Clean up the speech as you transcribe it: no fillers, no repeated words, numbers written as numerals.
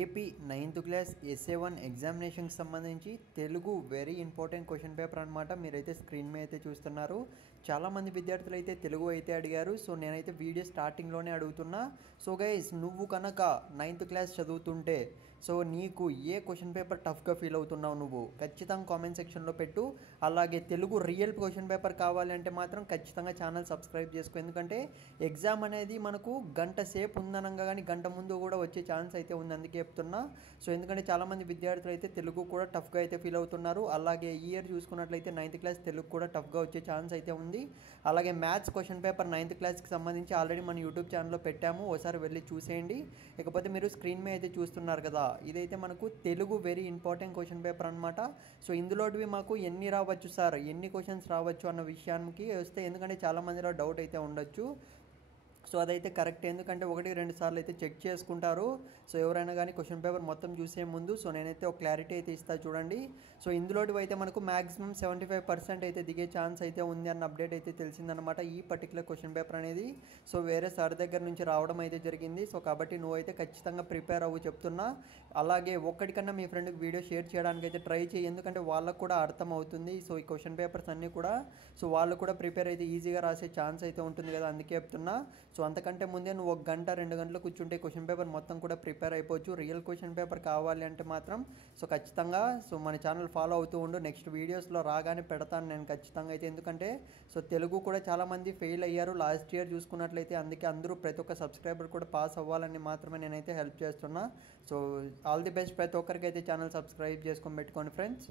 AP 9th class SA1 ఎగ్జామినేషన్కి సంబంధించి Telugu very important question paper అనమాట. మీరైతే స్క్రీన్ మీద అయితే చూస్తున్నారు. చాలామంది విద్యార్థులు అయితే తెలుగు అయితే అడిగారు. సో నేనైతే వీడియో స్టార్టింగ్లోనే అడుగుతున్నా. సో గైస్, నువ్వు కనుక 9th క్లాస్ చదువుతుంటే సో నీకు ఏ క్వశ్చన్ పేపర్ టఫ్గా ఫీల్ అవుతున్నావు నువ్వు ఖచ్చితంగా కామెంట్ సెక్షన్లో పెట్టు. అలాగే తెలుగు రియల్ క్వశ్చన్ పేపర్ కావాలి అంటే మాత్రం ఖచ్చితంగా ఛానల్ సబ్స్క్రైబ్ చేసుకో. ఎందుకంటే ఎగ్జామ్ అనేది మనకు గంట సేపు ఉందనగా కానీ గంట ముందు కూడా వచ్చే ఛాన్స్ అయితే ఉంది, అందుకే చెప్తున్నా. సో ఎందుకంటే చాలామంది విద్యార్థులు అయితే తెలుగు కూడా టఫ్గా అయితే ఫీల్ అవుతున్నారు. అలాగే ఈ ఇయర్ చూసుకున్నట్లయితే 9th క్లాస్ తెలుగు కూడా టఫ్గా వచ్చే ఛాన్స్ అయితే ఉంది. అలాగే మ్యాథ్స్ క్వశ్చన్ పేపర్ 9th క్లాస్కి సంబంధించి ఆల్రెడీ మన యూట్యూబ్ ఛానల్లో పెట్టాము, ఒకసారి వెళ్ళి చూసేయండి. ఇకపోతే మీరు స్క్రీన్ మీద అయితే చూస్తున్నారు కదా, ఇదైతే మనకు Telugu very important question paper అనమాట. సో ఇందులోటివి మాకు ఎన్ని రావచ్చు సార్, ఎన్ని క్వశ్చన్స్ రావచ్చు అన్న విషయానికి వస్తే, ఎందుకంటే చాలామందిలో డౌట్ అయితే ఉండొచ్చు. సో అదైతే కరెక్ట్, ఎందుకంటే 1-2 సార్లు అయితే చెక్ చేసుకుంటారు. సో ఎవరైనా కానీ క్వశ్చన్ పేపర్ మొత్తం చూసే ముందు. సో నేనైతే ఒక క్లారిటీ అయితే ఇస్తా చూడండి. సో ఇందులోటివి అయితే మనకు మ్యాక్సిమం 75% అయితే దిగే ఛాన్స్ అయితే ఉంది అన్న అప్డేట్ అయితే తెలిసిందనమాట ఈ పర్టికులర్ క్వశ్చన్ పేపర్ అనేది. సో వేరే సార్ దగ్గర నుంచి రావడం అయితే జరిగింది. సో కాబట్టి నువ్వైతే ఖచ్చితంగా ప్రిపేర్ అవ్వు చెప్తున్నా. అలాగే ఒక్కడికన్నా మీ ఫ్రెండ్కి వీడియో షేర్ చేయడానికి అయితే ట్రై చేయి, ఎందుకంటే వాళ్ళకు కూడా అర్థం అవుతుంది. సో ఈ క్వశ్చన్ పేపర్స్ అన్నీ కూడా సో వాళ్ళు కూడా ప్రిపేర్ అయితే ఈజీగా రాసే ఛాన్స్ అయితే ఉంటుంది కదా, అందుకే చెప్తున్నా. సో అంతకంటే ముందే నువ్వు 1-2 గంటలు కూర్చుంటే క్వశ్చన్ పేపర్ మొత్తం కూడా ప్రిపేర్ అయిపోవచ్చు. రియల్ క్వశ్చన్ పేపర్ కావాలి అంటే మాత్రం సో ఖచ్చితంగా సో మన ఛానల్ ఫాలో అవుతూ ఉండు. నెక్స్ట్ వీడియోస్లో రాగానే పెడతాను నేను ఖచ్చితంగా అయితే, ఎందుకంటే సో తెలుగు కూడా చాలామంది ఫెయిల్ అయ్యారు లాస్ట్ ఇయర్ చూసుకున్నట్లయితే. అందుకే అందరూ ప్రతి ఒక్క సబ్స్క్రైబర్ కూడా పాస్ అవ్వాలని మాత్రమే నేనైతే హెల్ప్ చేస్తున్నా. సో ఆల్ ది బెస్ట్ ప్రతి ఒక్కరికి అయితే ఛానల్ సబ్స్క్రైబ్ చేసుకొని పెట్టుకోండి ఫ్రెండ్స్.